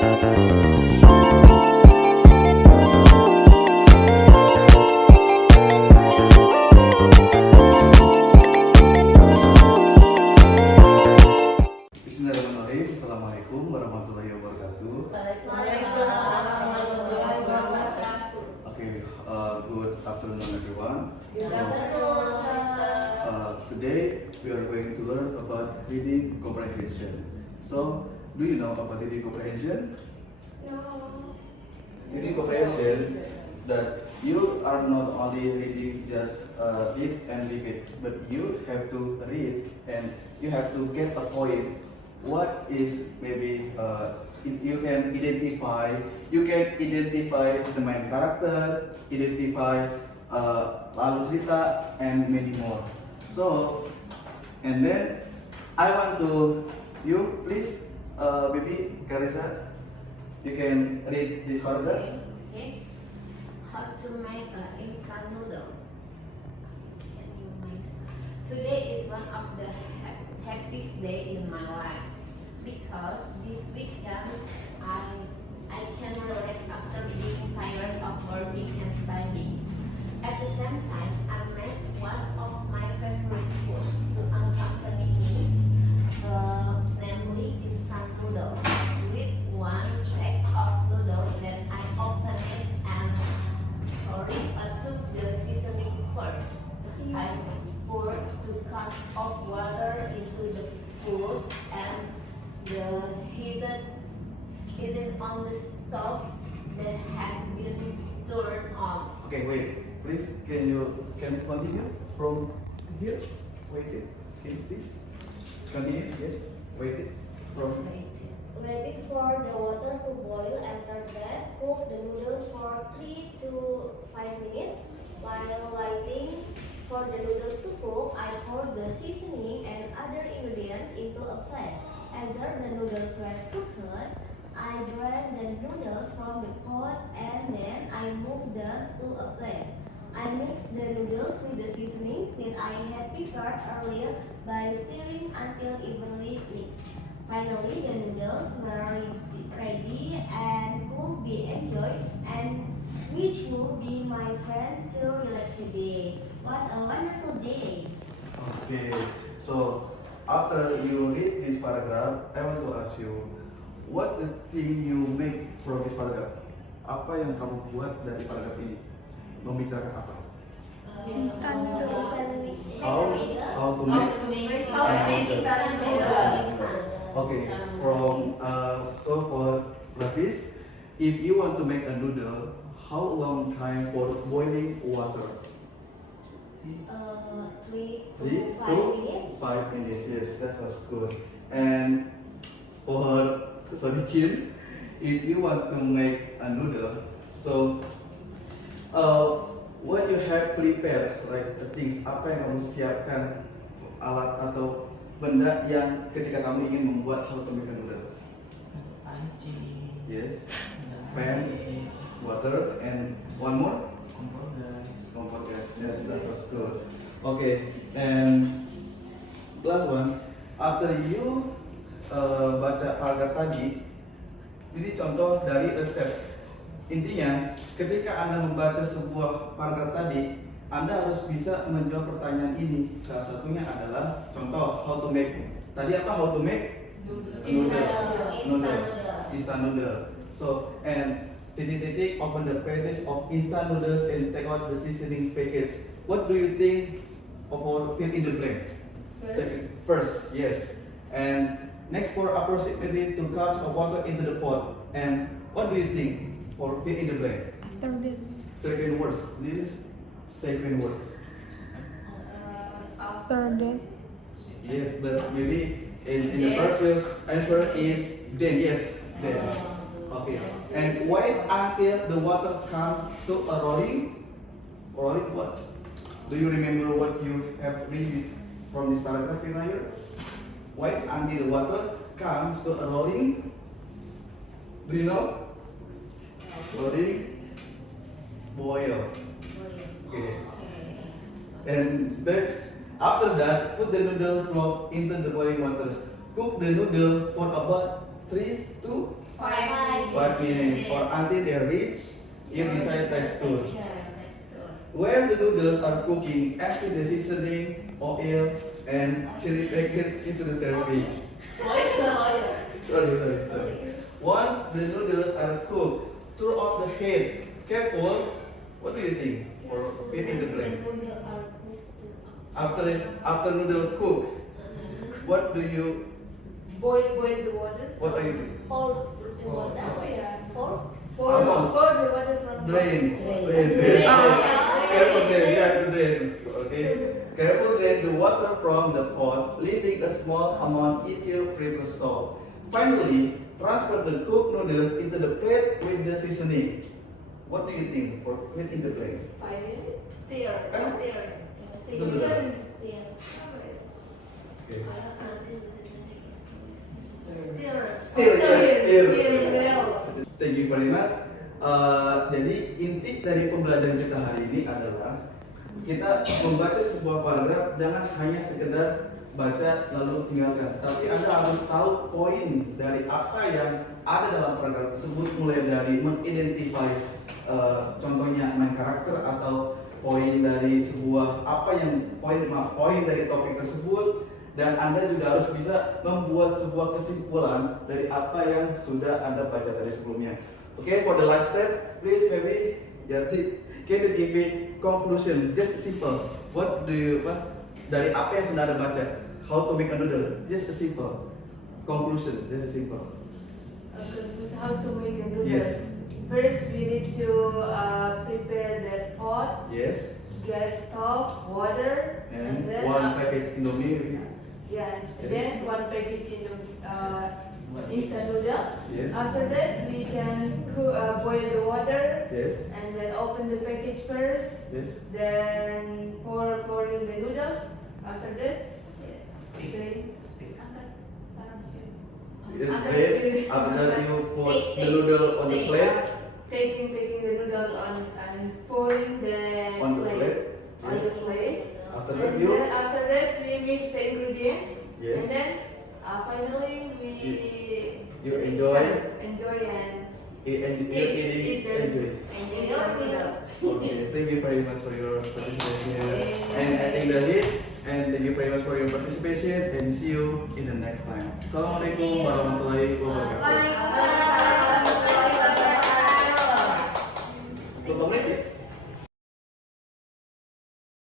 Bismillahirrahmanirrahim. Assalamualaikum warahmatullahi wabarakatuh. Waalaikumsalam warahmatullahi wabarakatuh. Okay, good afternoon everyone. Good afternoon, Sister. Today we are going to learn about reading comprehension. So, do you know about reading comprehension? No. Reading comprehension that you are not only reading just read and leave it, but you have to read and you have to get a point. What is maybe you can identify the main character, identify lalu cerita, and many more. So, and then I want to you please baby Carissa, you can read this paragraph. Okay. How to make instant noodles. Can you make? Today is one of the happiest day in my life because this weekend I can relax after being tired of working and studying. At the same time, I made one of my favorite foods to accompany me, namely instant noodles. With one pack of noodles, then I opened it and took the seasoning first. I poured 2 cups of water into the pot and heated it on the stove that had been turned on. Okay, wait. Please, can you continue from here? Wait it. Can you please continue? Yes. Wait it from. Waiting for the water to boil. After that, cook the noodles for 3 to 5 minutes. While waiting for the noodles to cook, I poured the seasoning and other ingredients into a plate. After the noodles were cooked, I drained the noodles from the pot and then I moved them to a plate. I mixed the noodles with the seasoning that I had prepared earlier by stirring until evenly mixed. Finally, the noodles were ready and could be enjoyed, and which will be my friend to relax today. What a wonderful day! Okay. So after you read this paragraph, I want to ask you, what's the thing you make from this paragraph? Apa yang kamu buat dari paragraf ini? Membicarakan apa? Instant noodles. How to make? Instant noodles. Okay. From so for Lapis, if you want to make a noodle, how long time for boiling water? 3 to 3 5 to minutes. 5 minutes. Yes, that sounds good. And for Sodikin, if you want to make a noodle, so what you have prepared, like the things, apa yang kamu siapkan, alat atau benda yang ketika kamu ingin membuat how to make a noodle? Panci, Yes, pan, water, and one more. kompor gas. Yes, that sounds good. Okay, and last one. After you baca paragraf tadi, ini contoh dari resep. Intinya, ketika Anda membaca sebuah paragraf tadi, Anda harus bisa menjawab pertanyaan ini. Salah satunya adalah contoh how to make. Tadi apa? How to make instant noodle. So, and titik-titik open the package of instant noodles and take out the seasoning package. What do you think of our fill in the blank? First, yes. And next, pour approximately 2 cups of water into the pot. And what do you think for fill in the blank? Second words. This is second words. Yes, but maybe in the first answer is then. Yes, then. Okay. And wait until the water comes to a rolling. Rolling what? Do you remember what you have read from this paragraph here? Wait until the water comes to a rolling. Do you know? Rolling. Boil. Okay. And next, after that, put the noodle block into the boiling water. Cook the noodle for about 3 to 5 minutes or until they reach your desired texture. Texture. While the noodles are cooking, add the seasoning, oil, and chili packets into the serving. Sorry. Once the noodles are cooked, throw off the head. Careful. What do you think? For eating the plate. After noodle cook, what do you? Boil the water. What are you doing? Pour the water. Pour Almost. Pour the water from Drain. Drain. Careful drain. You have to drain. Okay. Careful drain the water from the pot, leaving a small amount if you prefer salt. Finally, transfer the cooked noodles into the plate with the seasoning. What do you think for putting the plate? Stir. Huh? Stir. Stir. Okay. Stir, yes, stir. Thank you very much. Jadi inti dari pembelajaran kita hari ini adalah kita membaca sebuah paragraf jangan hanya sekedar baca lalu tinggalkan, tapi Anda harus tahu poin dari apa yang ada dalam paragraf tersebut, mulai dari mengidentify contohnya main karakter atau poin dari sebuah poin dari topik tersebut, dan Anda juga harus bisa membuat sebuah kesimpulan dari apa yang sudah Anda baca tadi sebelumnya. Okay, for the last step, please maybe Yati, can you give me conclusion, just simple. What dari apa yang sudah Anda baca? How to make a noodle? Just a simple conclusion, just a simple. How to make a noodles? Yes. First, we need to prepare the pot, Yes. gas stove, water, And then one package Indomie. yeah, then one package instant noodle. Yes. After that, we can boil the water Yes. and then open the package first. Yes. Then pour in the noodles. After that, drain. Then after that you put the noodle on the plate. Taking the noodle and pouring On the plate. on Yes. the plate. After that And you. then after that we mix the ingredients. Yes. And then finally we You enjoy. enjoy and Eating. Enjoy. instant noodle. Okay, thank you very much for your participation. And I think that's it. And thank you very much for your participation. And see you in the next time. Assalamualaikum warahmatullahi wabarakatuh. Waalaikumsalam warahmatullahi wabarakatuh. Berapa menit ya?